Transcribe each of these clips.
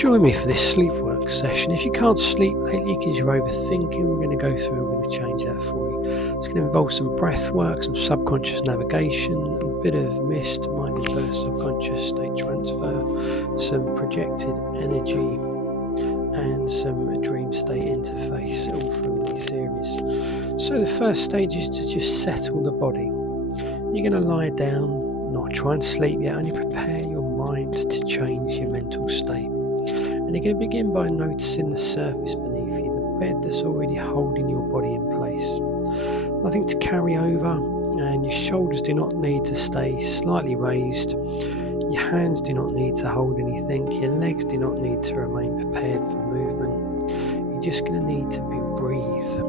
Join me for this sleep work session. If you can't sleep lately because you're overthinking, we're going to go through and we're going to change that for you. It's going to involve some breath work, some subconscious navigation, a bit of mist, mind reverse, subconscious state transfer, some projected energy, and some dream state interface, all from the series. So the first stage is to just settle the body. You're going to lie down, not try and sleep yet, only prepare your mind to change your mental state. And you're going to begin by noticing the surface beneath you, the bed that's already holding your body in place. Nothing to carry over, and your shoulders do not need to stay slightly raised. Your hands do not need to hold anything. Your legs do not need to remain prepared for movement. You're just going to need to breathe.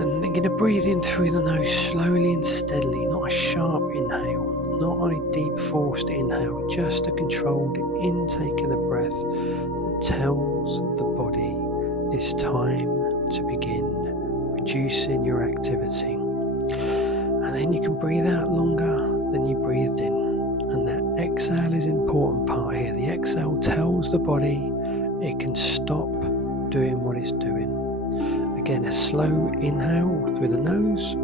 And then going to breathe in through the nose slowly and steadily, not a sharp inhale. Not a deep forced inhale, just a controlled intake of the breath that tells the body it's time to begin reducing your activity. And then you can breathe out longer than you breathed in. And that exhale is an important part here. The exhale tells the body it can stop doing what it's doing. Again, a slow inhale through the nose.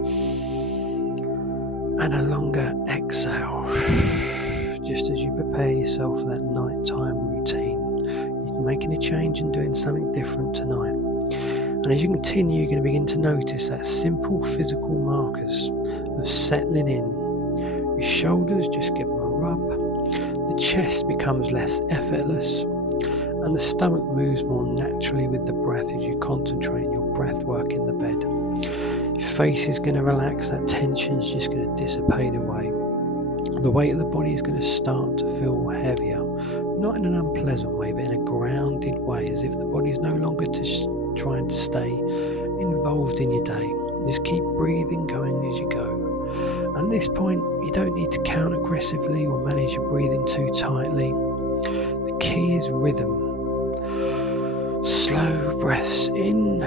And a longer exhale, just as you prepare yourself for that nighttime routine. You're making a change and doing something different tonight. And as you continue, you're going to begin to notice that simple physical markers of settling in. Your shoulders, just give them a rub. The chest becomes less effortless. And the stomach moves more naturally with the breath as you concentrate on your breath work in the bed. Your face is going to relax, that tension is just going to dissipate away. The weight of the body is going to start to feel heavier, not in an unpleasant way, but in a grounded way, as if the body is no longer just trying to stay involved in your day. Just keep breathing, going as you go. And at this point, you don't need to count aggressively or manage your breathing too tightly. The key is rhythm. Slow breaths in,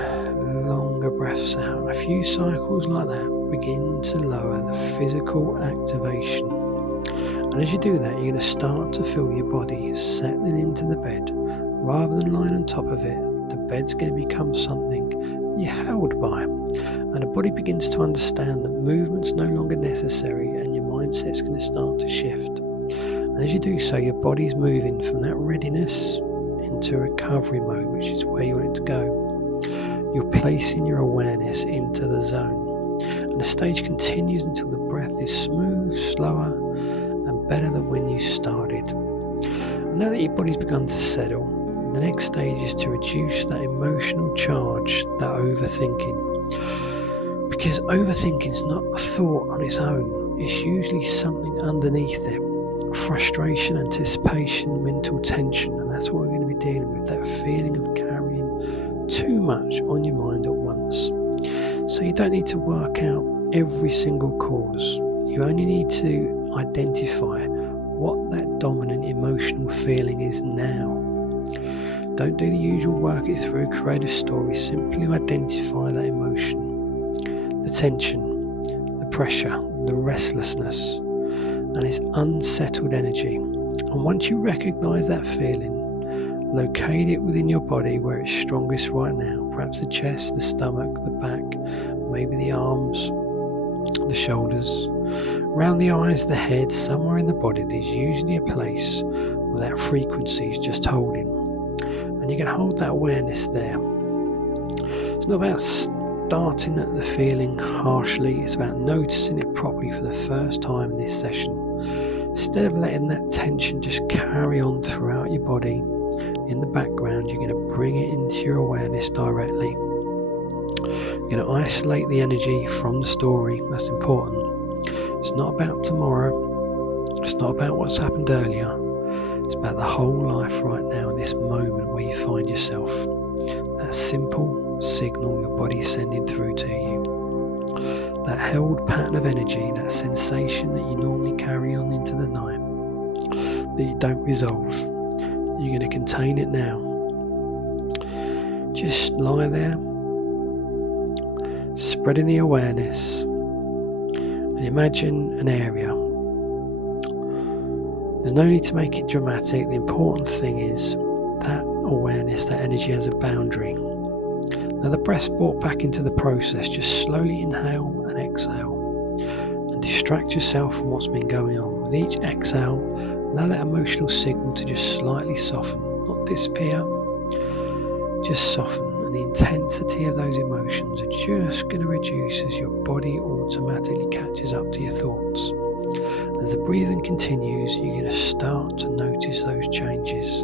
longer breaths out. A few cycles like that begin to lower the physical activation. And as you do that, you're going to start to feel your body settling into the bed. Rather than lying on top of it, the bed's going to become something you're held by. And the body begins to understand that movement's no longer necessary and your mindset's going to start to shift. And as you do so, your body's moving from that readiness into recovery mode, which is where you want it to go. You're placing your awareness into the zone. And the stage continues until the breath is smooth, slower, and better than when you started. And now that your body's begun to settle, the next stage is to reduce that emotional charge, that overthinking. Because overthinking is not a thought on its own, it's usually something underneath it. Frustration, anticipation, mental tension, and that's what we're going to be dealing with, that feeling of carrying too much on your mind at once. So you don't need to work out every single cause. You only need to identify what that dominant emotional feeling is now. Don't do the usual work it through, create a story, simply identify that emotion, the tension, the pressure, the restlessness, and its unsettled energy. And once you recognize that feeling, locate it within your body where it's strongest right now. Perhaps the chest, the stomach, the back, maybe the arms, the shoulders, around the eyes, the head, somewhere in the body. There's usually a place where that frequency is just holding. And you can hold that awareness there. It's not about starting at the feeling harshly, it's about noticing it properly for the first time in this session. Instead of letting that tension just carry on throughout your body, in the background, you're going to bring it into your awareness directly. You're going to isolate the energy from the story. That's important. It's not about tomorrow. It's not about what's happened earlier. It's about the whole life right now, in this moment where you find yourself. That simple signal your body is sending through to you. That held pattern of energy, that sensation that you normally carry on into the night, that you don't resolve. You're going to contain it now. Just lie there, spreading the awareness, and imagine an area. There's no need to make it dramatic. The important thing is awareness, that energy has a boundary. Now the breath's brought back into the process. Just slowly inhale and exhale and distract yourself from what's been going on. With each exhale, allow that emotional signal to just slightly soften, not disappear, just soften. And the intensity of those emotions are just going to reduce as your body automatically catches up to your thoughts. As the breathing continues, you're going to start to notice those changes.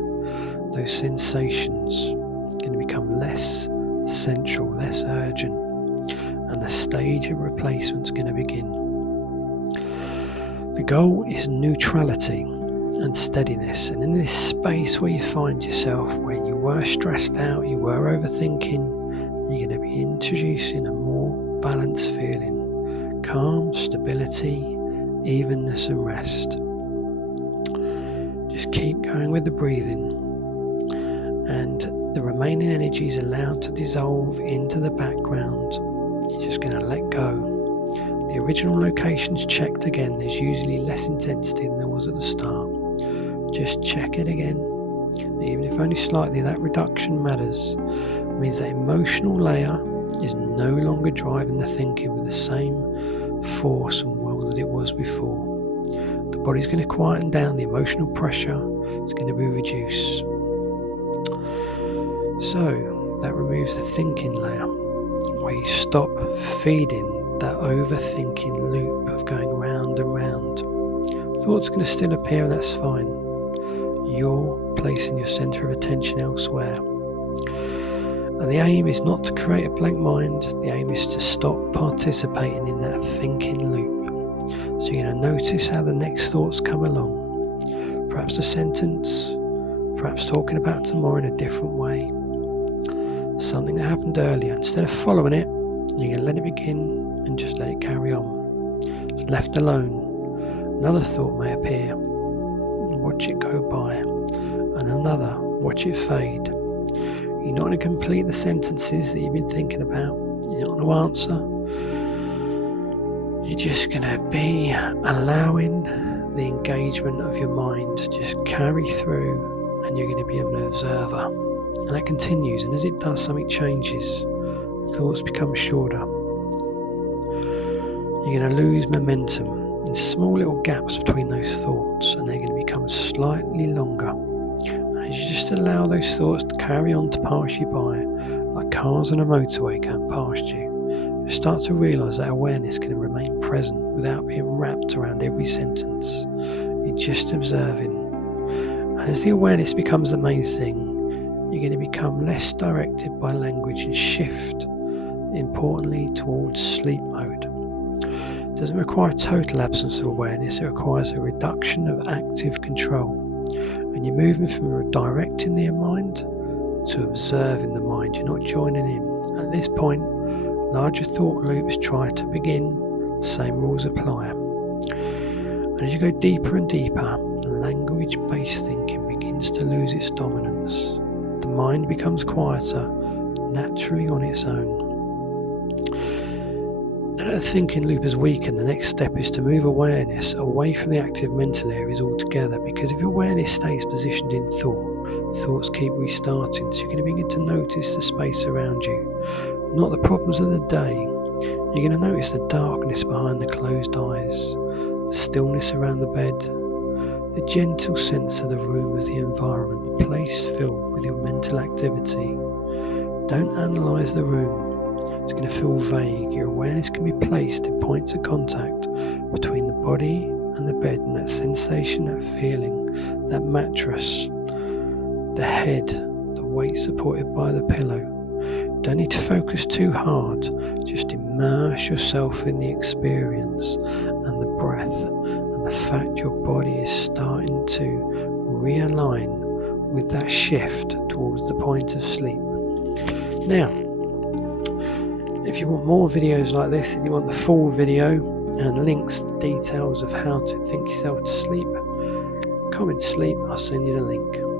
Those sensations are going to become less central, less urgent, and the stage of replacement is going to begin. The goal is neutrality and steadiness, and in this space where you find yourself, where you were stressed out, you were overthinking, you're going to be introducing a more balanced feeling, calm, stability, evenness and rest. Just keep going with the breathing, and the remaining energy is allowed to dissolve into the background. You're just going to let go. The original location's checked again. There's usually less intensity than there was at the start. Just check it again, even if only slightly. That reduction matters. It means that emotional layer is no longer driving the thinking with the same force and will that it was before. The body's going to quieten down. The emotional pressure is going to be reduced. So that removes the thinking layer, where you stop feeding that overthinking loop of going round and round. Thoughts are going to still appear, and that's fine. You're placing your centre of attention elsewhere. And the aim is not to create a blank mind. The aim is to stop participating in that thinking loop. So you're going to notice how the next thoughts come along. Perhaps a sentence, perhaps talking about tomorrow in a different way. Something that happened earlier. Instead of following it, you're going to let it begin and just let it carry on. It's left alone. Another thought may appear. Watch it go by. And another, watch it fade. You're not going to complete the sentences that you've been thinking about. You're not going to answer. You're just going to be allowing the engagement of your mind to just carry through, and you're going to be an observer. And that continues, and as it does, something changes. Thoughts become shorter. You're going to lose momentum. There's small little gaps between those thoughts, and they're going to become slightly longer. And as you just allow those thoughts to carry on to pass you by, like cars on a motorway going past you, you start to realise that awareness can remain present without being wrapped around every sentence. You're just observing. And as the awareness becomes the main thing, you're going to become less directed by language and shift, importantly, towards sleep mode. It doesn't require total absence of awareness. It requires a reduction of active control. And you're moving from directing the mind to observing the mind. You're not joining in. At this point, larger thought loops try to begin. The same rules apply. And as you go deeper and deeper, language-based thinking begins to lose its dominance. The mind becomes quieter, naturally on its own. Now that the thinking loop is weakened, the next step is to move awareness away from the active mental areas altogether, because if your awareness stays positioned in thought, thoughts keep restarting, so you're going to begin to notice the space around you, not the problems of the day. You're going to notice the darkness behind the closed eyes, the stillness around the bed, the gentle sense of the room as the environment, the place filled with your mental activity. Don't analyse the room. It's going to feel vague. Your awareness can be placed in points of contact between the body and the bed, and that sensation, that feeling, that mattress, the head, the weight supported by the pillow. Don't need to focus too hard. Just immerse yourself in the experience and the breath and the fact your body is starting to realign with that shift towards the point of sleep. Now, if you want more videos like this and you want the full video and links, details of how to think yourself to sleep, comment sleep, I'll send you the link.